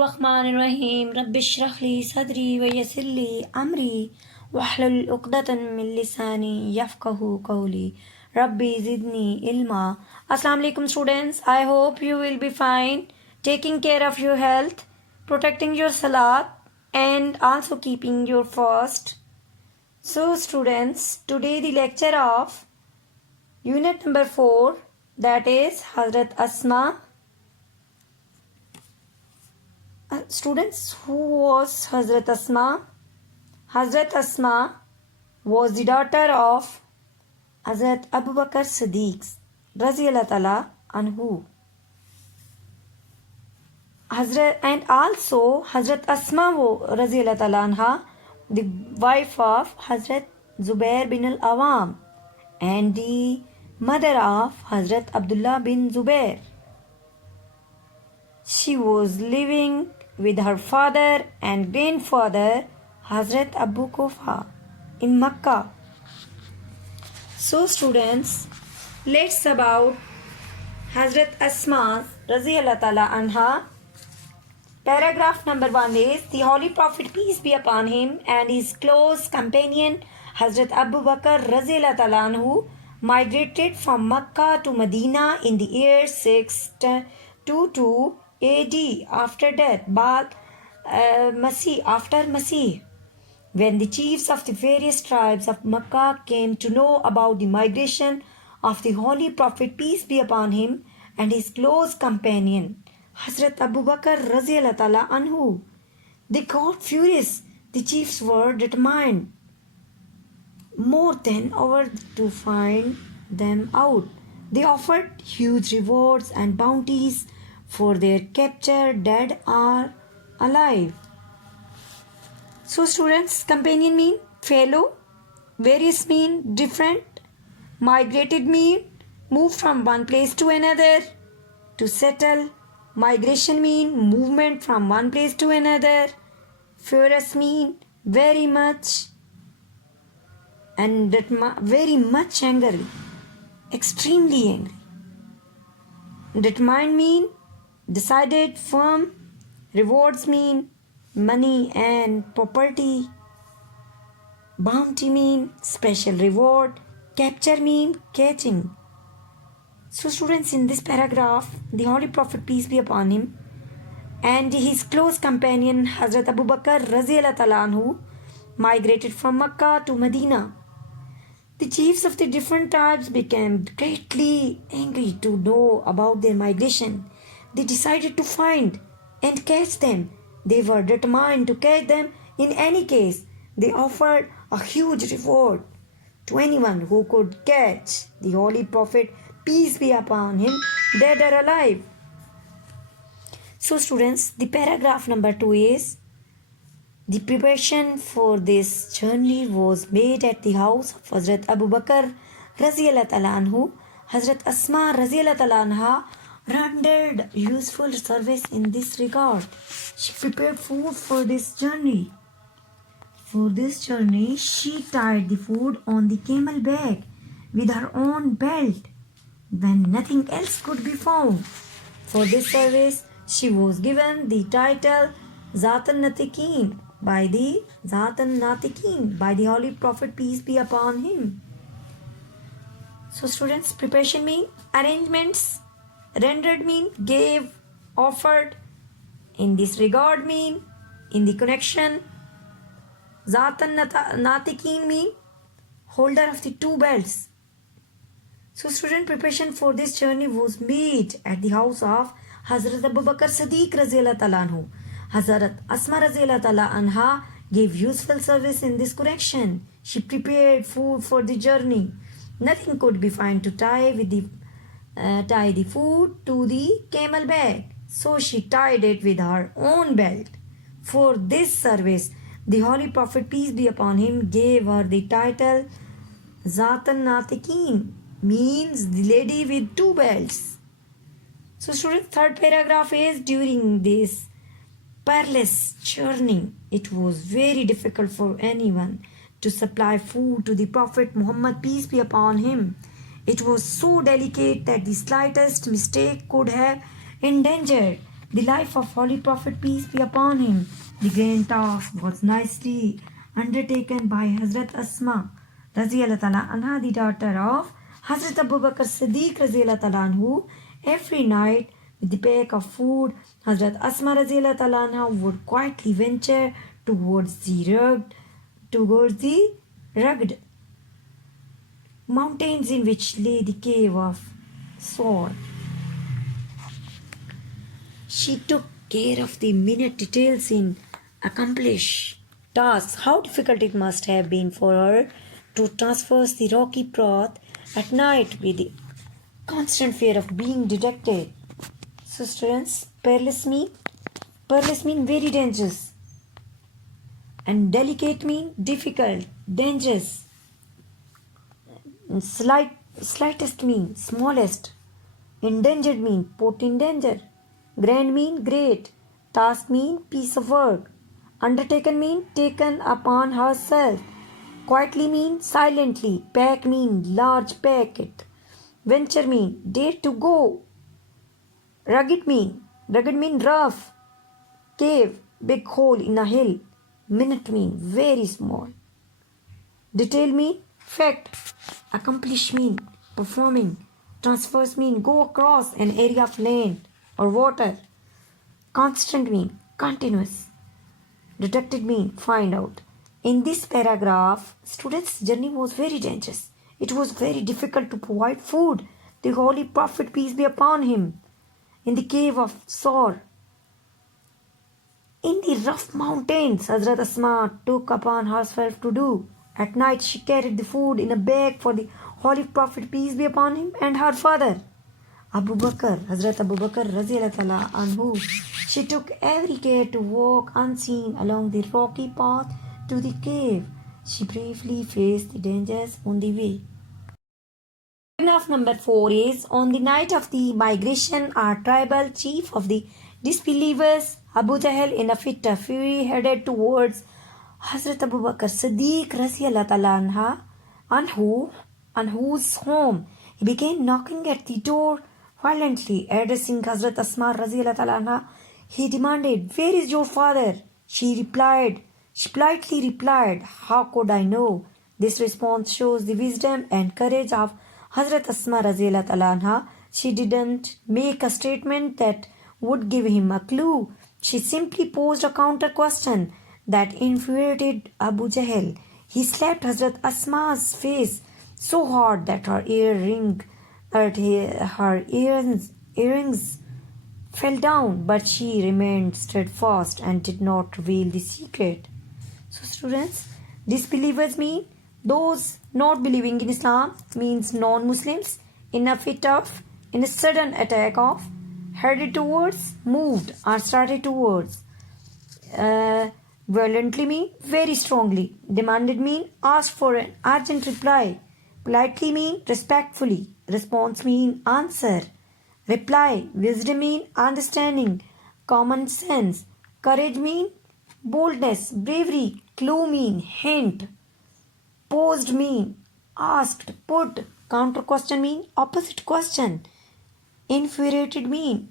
Bismillahirrahmanirrahim. Rabbi shrah li sadri wa yassir li amri wahlul uqdatan min lisani yafqahu qawli. Rabbi zidni ilma. Assalamu alaikum students. I hope you will be fine. Taking care of your health, protecting your salat and also keeping your fast. So students, today the lecture of unit number 4, that is Hazrat Asma. Students, who was Hazrat Asma? Hazrat Asma was the daughter of Hazrat Abu Bakr Siddiq Raziyallahu Ta'ala anhu. And also Hazrat Asma Raziyallahu Ta'ala anha, the wife of Hazrat Zubair bin al-Awam and the mother of Hazrat Abdullah bin Zubair. She was living with her father and grandfather Hazrat Abu Kufa in Makkah. So students, let's about Hazrat Asma Raziyallahu Ta'ala anha. Paragraph number 1 is, the Holy Prophet, peace be upon him, and his close companion Hazrat Abu Bakr Raziyallahu Ta'ala anhu migrated from Makkah to Medina in the year 622 AD after death, after Masih. When the chiefs of the various tribes of Makkah came to know about the migration of the Holy Prophet, peace be upon him, and his close companion Hazrat Abu Bakr Raziyallahu Ta'ala anhu, they got furious. The chiefs were determined more than ever to find them out. They offered huge rewards and bounties for their capture, dead or alive. So students, companion mean fellow, various mean different, migrated mean move from one place to another, to settle. Migration mean movement from one place to another. Furious mean very much, and very much angry, extremely angry. Determined mean decided, firm. Rewards mean money and property. Bounty mean special reward. Capture mean catching. So students, in this paragraph, the Holy Prophet, peace be upon him, and his close companion Hazrat Abu Bakr Raziyallahu Ta'ala anhu migrated from Makkah to Medina. The chiefs of the different tribes became greatly angry to know about their migration. They decided to find and catch them. They were determined to catch them in any case. They offered a huge reward to anyone who could catch the Holy Prophet, peace be upon him, dead or alive. So students, the paragraph number 2 is, the preparation for this journey was made at the house of Hazrat Abu Bakr Raziyallahu Ta'ala anhu. Hazrat Asma Raziyallahu Ta'ala anha rendered useful service in this regard. She prepared food for this journey. For this journey, she tied the food on the camel back with her own belt when nothing else could be found. For this service, she was given the title Zat-an-Natiqeen by the Holy Prophet, peace be upon him. So students, preparation mean arrangements, rendered mean gave, offered, in this regard mean in the connection. Zat-an-Natiqeen mean holder of the two belts. So student, preparation for this journey was made at the house of Hazrat Abu Bakr Siddiq Raziyallahu Ta'ala anhu. Hazrat Asma Raziyallahu Ta'ala anha gave useful service in this connection. She prepared food for the journey. Nothing could be found to tie the food to the camel bag, so she tied it with her own belt. For this service, the Holy Prophet, peace be upon him, gave her the title Zat-an-Natiqeen, means the lady with two belts. So students, third paragraph is, during this perilous journey, it was very difficult for anyone to supply food to the Prophet Muhammad, peace be upon him. It was so delicate that the slightest mistake could have endangered the life of Holy Prophet, peace be upon him. The grand task was nicely undertaken by Hazrat Asma Raziyallahu Ta'ala Anha, the daughter of Hazrat Abu Bakr Siddiq Raziyallahu Ta'ala Anhu. Every night, with the pack of food, Hazrat Asma Raziyallahu Ta'ala Anha would quietly venture towards the rugged mountains in which lay the cave of Sor. She took care of the minute details in accomplish tasks. How difficult it must have been for her to traverse the rocky path at night with the constant fear of being detected. So students, perilous mean very dangerous, and delicate mean difficult, dangerous. Slightest mean smallest. Endangered mean put in danger. Grand mean great. Task mean piece of work. Undertaken mean taken upon herself. Quietly mean silently. Pack mean large packet. Venture mean dare to go. Rugged mean rough. Cave, big hole in a hill. Minute mean very small. Detail mean fact. Accomplish mean performing. Transverse mean go across an area of land or water. Constant mean continuous. Detected mean find out. In this paragraph, students' journey was very dangerous. It was very difficult to provide food. The Holy Prophet, peace be upon him, in the cave of Sor. In the rough mountains, Hazrat Asma took upon herself to do. At night, she carried the food in a bag for the Holy Prophet, peace be upon him, and her father, Abu Bakr, Hazrat Abu Bakr Raziyallahu Ta'ala Anhu. She took every care to walk unseen along the rocky path to the cave. She bravely faced the dangers on the way. Paragraph number 4 is, on the night of the migration, our tribal chief of the disbelievers, Abu Jahl, in a fit of fury, headed towards Hazrat Abu Bakr Siddiq Raziyallahu Ta'ala Anhu's home. He began knocking at the door violently. Addressing Hazrat Asma Raziyallahu Ta'ala, he demanded, "Where is your father?" She politely replied, "How could I know?" This response shows the wisdom and courage of Hazrat Asma Raziyallahu Ta'ala. She didn't make a statement that would give him a clue. She simply posed a counter question that infuriated Abu Jahl. He slapped Hazrat Asma's face so hard that her earrings fell down, but she remained steadfast and did not reveal the secret. So students, disbelievers mean those not believing in Islam, means non-Muslims. In a sudden attack of, headed towards, moved or started towards. Violently mean very strongly. Demanded mean asked for an urgent reply. Politely mean respectfully. Response mean answer. Reply. Wisdom mean understanding. Common sense. Courage mean boldness, bravery. Clue mean hint. Posed mean asked, put. Counter question mean opposite question. Infuriated mean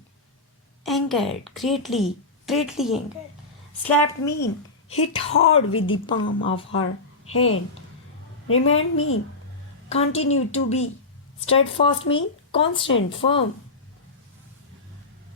angered, greatly angered. Slapped mean hit hard with the palm of her hand. Remained mean continue to be. Steadfast mean constant, firm.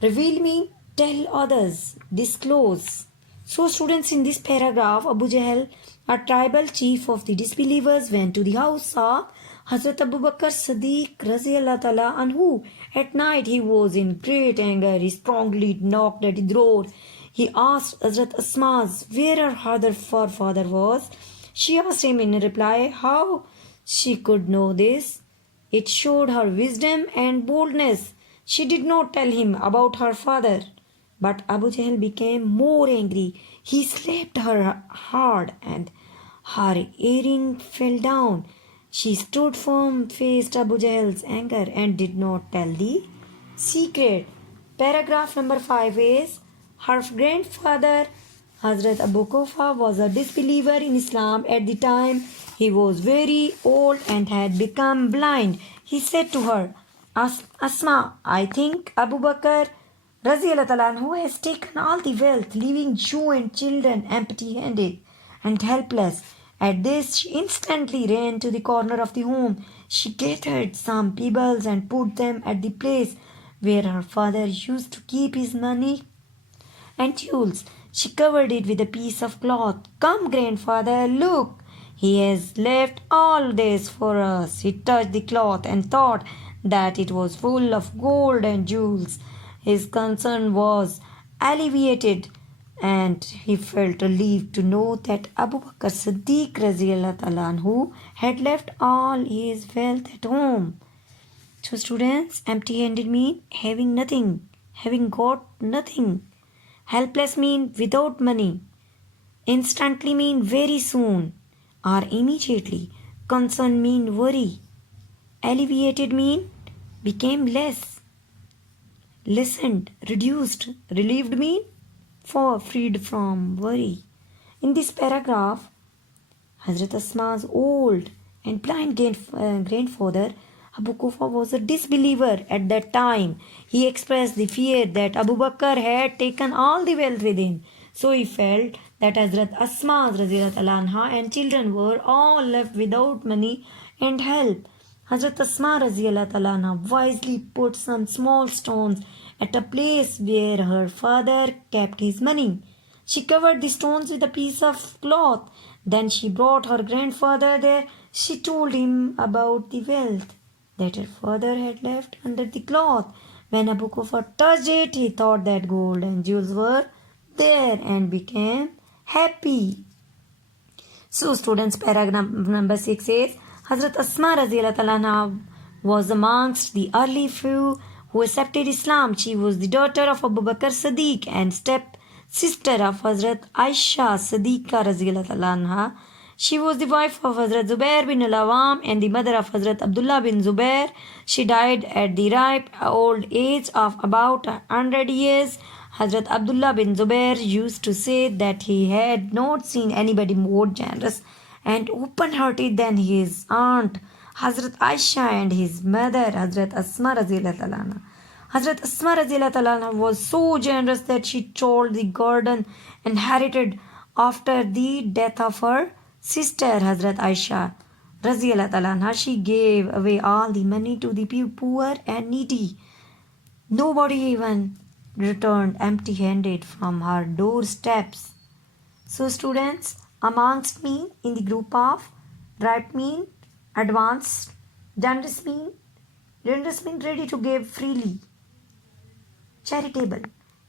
Reveal mean tell others, disclose. So students, in this paragraph, Abu Jahl, a tribal chief of the disbelievers, went to the house of Hazrat Abu Bakr Siddiq Raziyallahu Ta'ala Anhu. At night he was in great anger. He strongly knocked at the door. He asked Hazrat Asma's where her father was. She asked him in reply how she could know this. It showed her wisdom and boldness. She did not tell him about her father. But Abu Jahl became more angry. He slapped her hard and her earring fell down. She stood firm, faced Abu Jahl's anger and did not tell the secret. Paragraph number 5 is, her grandfather Hazrat Abu Kufa was a disbeliever in Islam. At the time he was very old and had become blind. He said to her, Asma, I think Abu Bakr Raziyallahu ta'ala anhu has taken all the wealth, leaving you and children empty-handed and helpless. At this, she instantly ran to the corner of the home. She gathered some pebbles and put them at the place where her father used to keep his money and jewels. She covered it with a piece of cloth. Come, grandfather, look. He has left all this for us. He touched the cloth and thought that it was full of gold and jewels. His concern was alleviated and he felt relieved to know that Abu Bakr Siddiq Raziyallahu Ta'ala anhu had left all his wealth at home. So students, empty-handed mean having nothing, having got nothing. Helpless mean without money. Instantly mean very soon or immediately. Concern mean worry. Alleviated mean became less. Lessened, reduced. Relieved mean for freed from worry. In this paragraph, Hazrat Asma's old and blind grandfather Abu Kufa was a disbeliever at that time. He expressed the fear that Abu Bakr had taken all the wealth with him. So he felt that Hazrat Asma anha and children were all left without money and help. Hazrat Asma anha wisely put some small stones at a place where her father kept his money. She covered the stones with a piece of cloth. Then she brought her grandfather there. She told him about the wealth that her father had left under the cloth. When Abu Kufa touched it, he thought that gold and jewels were there and became happy. So students, paragraph number 6 says, Hazrat Asma Raziyallahu Ta'ala was amongst the early few who accepted Islam. She was the daughter of Abu Bakr Siddiq and step sister of Hazrat Aisha Siddiqa Raziyallahu Ta'ala. She was the wife of Hazrat Zubair bin al-Awam and the mother of Hazrat Abdullah bin Zubair. She died at the ripe old age of about 100 years. Hazrat Abdullah bin Zubair used to say that he had not seen anybody more generous and open-hearted than his aunt Hazrat Aisha and his mother Hazrat Asma Raziyallahu Ta'ala. Hazrat Asma Raziyallahu Ta'ala was so generous that she told the garden inherited after the death of her sister Hazrat Aisha Raziyallahu Ta'ala. She gave away all the money to the poor and needy. Nobody even returned empty-handed from her doorsteps. So students, amongst mean in the group of, ripe mean advanced, generous mean ready to give freely, charitable,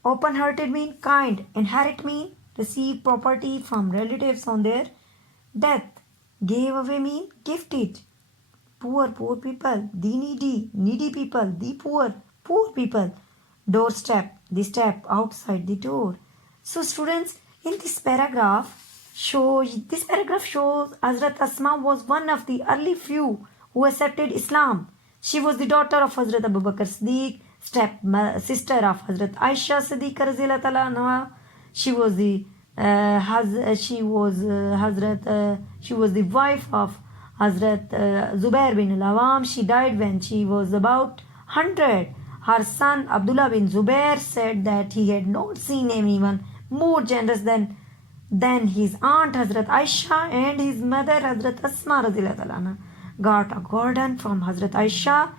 open-hearted mean kind, inherit mean receive property from relatives on their death, gave away mean gifted, poor people, the needy people, the poor people, doorstep, the step outside the door. So students, in this paragraph shows Hazrat Asma was one of the early few who accepted Islam. She was the daughter of Hazrat Abu Bakr Siddiq, step sister of Hazrat Aisha Siddiqa Raziyallahu Ta'ala anha. She was the wife of Hazrat Zubair bin al-Awam. She died when she was about 100. Her son Abdullah bin Zubair said that he had not seen anyone more generous than his aunt Hazrat Aisha and his mother Hazrat Asma Radhiyallahu Ta'ala got a garden from Hazrat Aisha.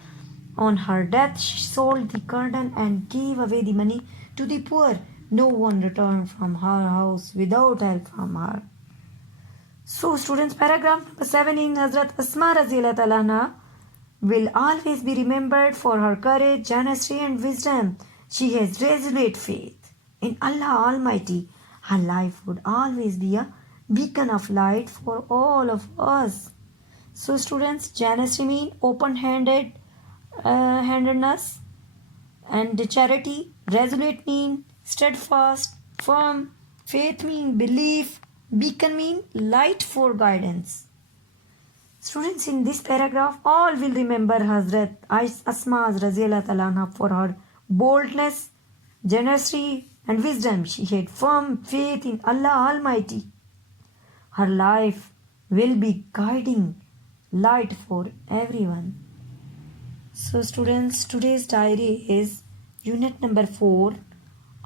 On her death, she sold the garden and gave away the money to the poor. No one returned from her house without help from her. So students, paragraph number 7 in Hazrat Asma Radhiyallahu Ta'ala will always be remembered for her courage, generosity and wisdom. She has resolute faith in Allah Almighty. Her life would always be a beacon of light for all of us. So students, generosity means handedness and charity. Resolute means steadfast, firm. Faith means belief. Beacon means light for guidance. Students, in this paragraph, all will remember Hazrat Asma Raziyallahu Ta'ala for her boldness, generosity and wisdom. She had firm faith in Allah Almighty. Her life will be guiding light for everyone. So students, today's diary is unit number 4.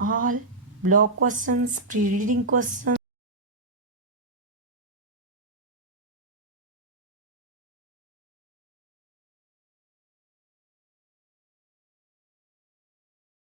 all block questions, pre-reading questions.